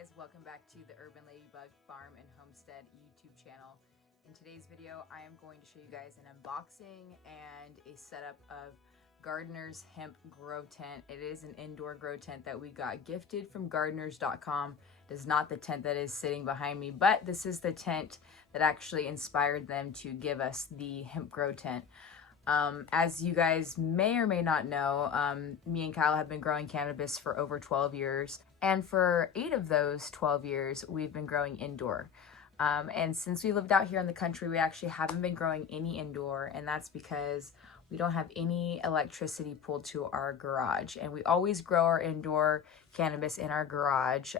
guys, welcome back to the Urban Ladybug Farm and Homestead YouTube channel. In today's video, I am going to show you guys an unboxing and a setup of Gardener's Hemp Grow Tent. It is an indoor grow tent that we got gifted from gardeners.com. It is not the tent that is sitting behind me, but this is the tent that actually inspired them to give us the hemp grow tent. As you guys may or may not know, me and Kyle have been growing cannabis for over 12 years. And for 8 of those 12 years, we've been growing indoor. And since we lived out here in the country, we actually haven't been growing any indoor. And that's because we don't have any electricity pulled to our garage. And we always grow our indoor cannabis in our garage.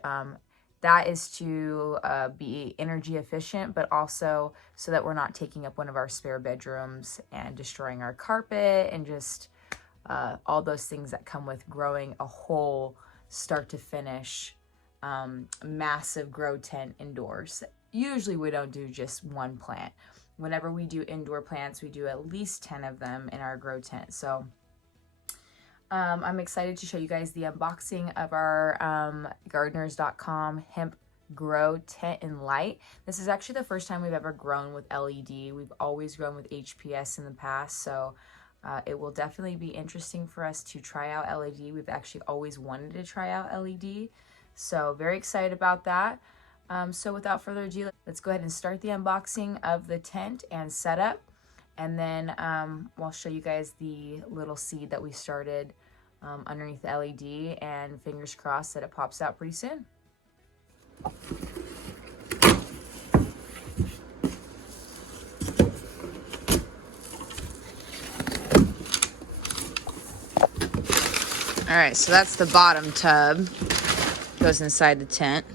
That is to be energy efficient, but also so that we're not taking up one of our spare bedrooms and destroying our carpet and just all those things that come with growing a whole start to finish massive grow tent indoors. Usually we don't do just one plant. Whenever we do indoor plants, we do at least 10 of them in our grow tent. So I'm excited to show you guys the unboxing of our gardeners.com hemp grow tent in light. This is actually the first time we've ever grown with LED. We've always grown with HPS in the past, so it will definitely be interesting for us to try out LED. We've actually always wanted to try out LED, so very excited about that. So without further ado, let's go ahead and start the unboxing of the tent and setup. And then we'll show you guys the little seed that we started underneath the LED, and fingers crossed that it pops out pretty soon. All right, so that's the bottom tub. Goes inside the tent.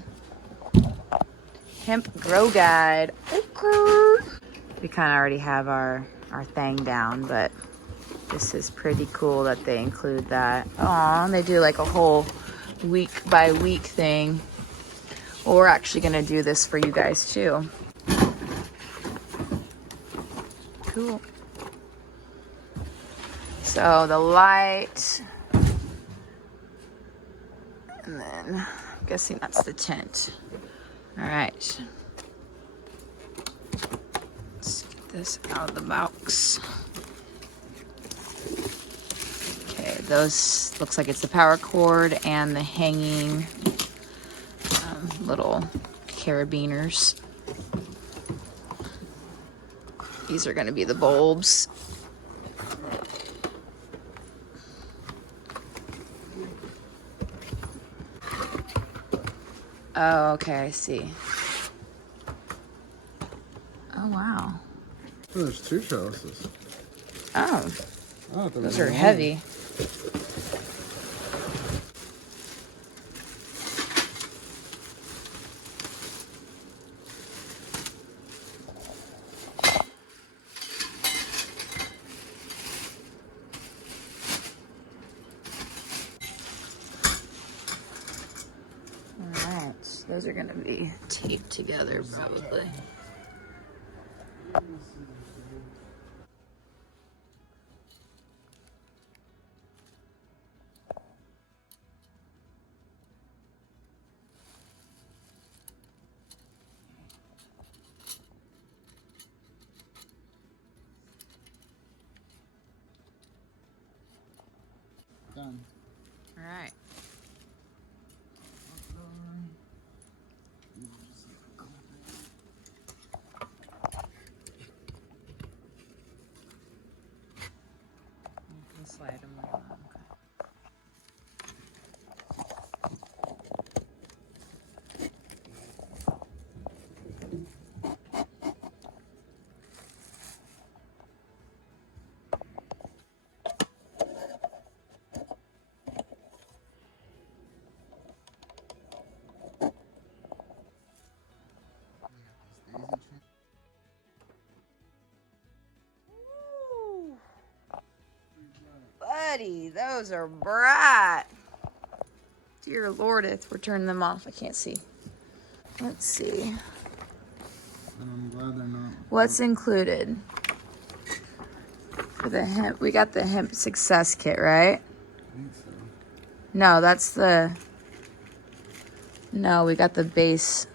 Hemp Grow Guide. Okay. We kind of already have our thing down, but this is pretty cool that they include that. Aw, they do like a whole week by week thing. Well, we're actually gonna do this for you guys too. Cool. So the light, and then I'm guessing that's the tent. All right. This out of the box. Okay, those looks like it's the power cord and the hanging little carabiners. These are going to be the bulbs. Oh, okay, I see. Oh, wow. Oh, there's 2 trellises. Oh, those are heavy. All right, those are going to be taped together probably. Done. All right. You can slide them like that. Ooh. Buddy, those are bright. Dear Lordeth, we're turning them off. I can't see. Let's see. I'm glad they're not. What's included for the hemp? We got the hemp success kit, right? I think so. No, that's the No, we got the base.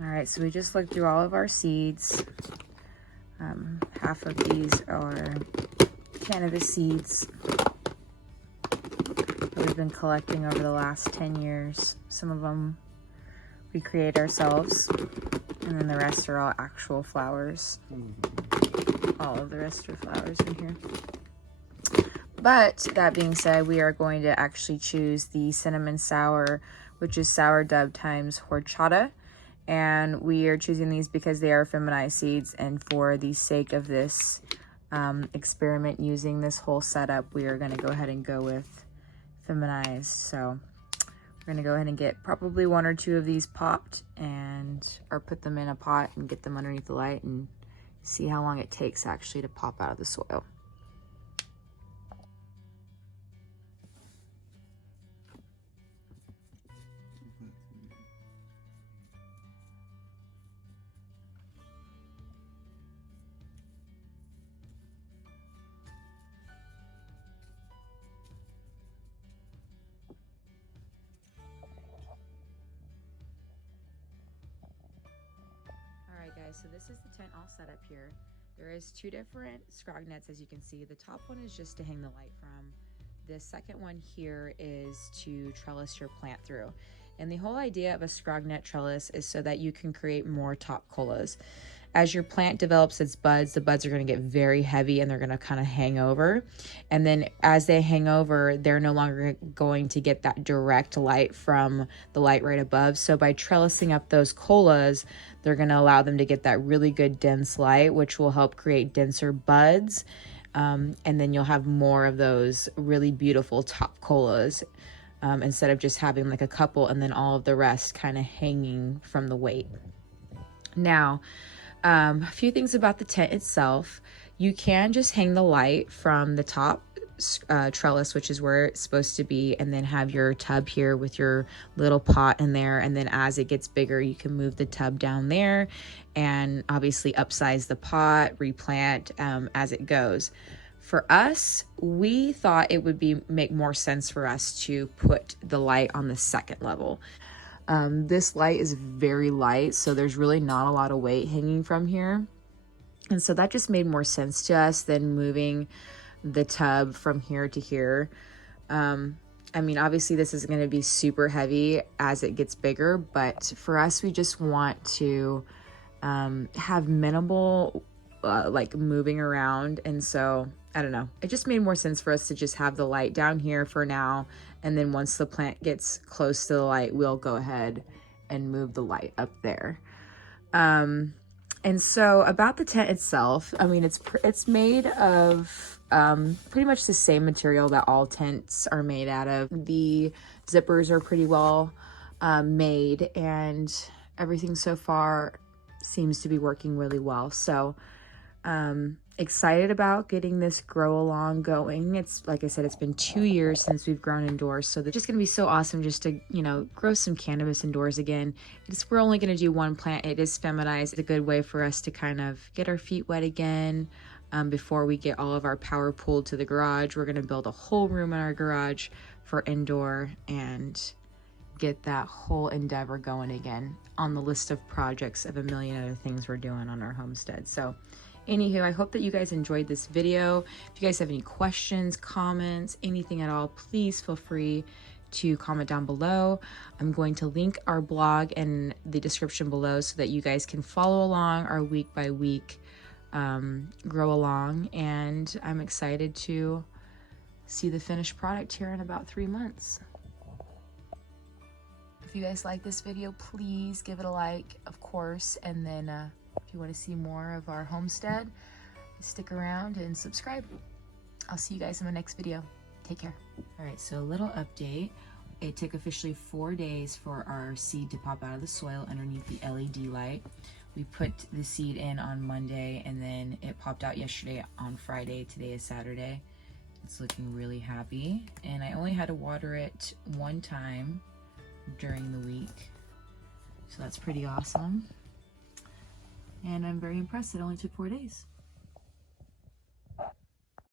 All right, so we just looked through all of our seeds. Half of these are cannabis seeds that we've been collecting over the last 10 years. Some of them we create ourselves, and then the rest are all actual flowers. All of the rest are flowers in here. But that being said, we are going to actually choose the cinnamon sour, which is sourdough times horchata. And we are choosing these because they are feminized seeds, and for the sake of this experiment using this whole setup, we are going to go ahead and go with feminized. So we're going to go ahead and get probably 1 or 2 of these popped, or put them in a pot and get them underneath the light and see how long it takes actually to pop out of the soil. Guys, so this is the tent all set up here. There is 2 different scrog nets, as you can see. The top one is just to hang the light from. The second one here is to trellis your plant through. And the whole idea of a scrog net trellis is so that you can create more top colas. As your plant develops its buds, the buds are going to get very heavy and they're going to kind of hang over. And then as they hang over, they're no longer going to get that direct light from the light right above. So by trellising up those colas, they're going to allow them to get that really good dense light, which will help create denser buds. And then you'll have more of those really beautiful top colas, instead of just having like a couple and then all of the rest kind of hanging from the weight. Now, a few things about the tent itself. You can just hang the light from the top trellis, which is where it's supposed to be, and then have your tub here with your little pot in there. And then as it gets bigger, you can move the tub down there and obviously upsize the pot, replant as it goes. For us, we thought it would make more sense for us to put the light on the second level. This light is very light, so there's really not a lot of weight hanging from here. And so that just made more sense to us than moving the tub from here to here. I mean, obviously this is going to be super heavy as it gets bigger, but for us, we just want to have minimal like moving around, and so I don't know, it just made more sense for us to just have the light down here for now, and then once the plant gets close to the light, we'll go ahead and move the light up there. And so about the tent itself, I mean, it's made of pretty much the same material that all tents are made out of. The zippers are pretty well made, and everything so far seems to be working really well. So excited about getting this grow along going. It's like I said, it's been 2 years since we've grown indoors, so they're just gonna be so awesome just to, you know, grow some cannabis indoors again. We're only gonna do one plant. It is feminized. It's a good way for us to kind of get our feet wet again before we get all of our power pulled to the garage. We're gonna build a whole room in our garage for indoor and get that whole endeavor going again on the list of projects of a million other things we're doing on our homestead. So anywho, I hope that you guys enjoyed this video. If you guys have any questions, comments, anything at all, please feel free to comment down below. I'm going to link our blog in the description below so that you guys can follow along our week by week grow along, and I'm excited to see the finished product here in about 3 months. If you guys like this video, please give it a like, of course, and then if you want to see more of our homestead, stick around and subscribe. I'll see you guys in my next video. Take care. All right, so a little update. It took officially 4 days for our seed to pop out of the soil underneath the LED light. We put the seed in on Monday, and then it popped out yesterday on Friday. Today is Saturday. It's looking really happy, and I only had to water it 1 time during the week, so that's pretty awesome. And I'm very impressed. It only took 4 days.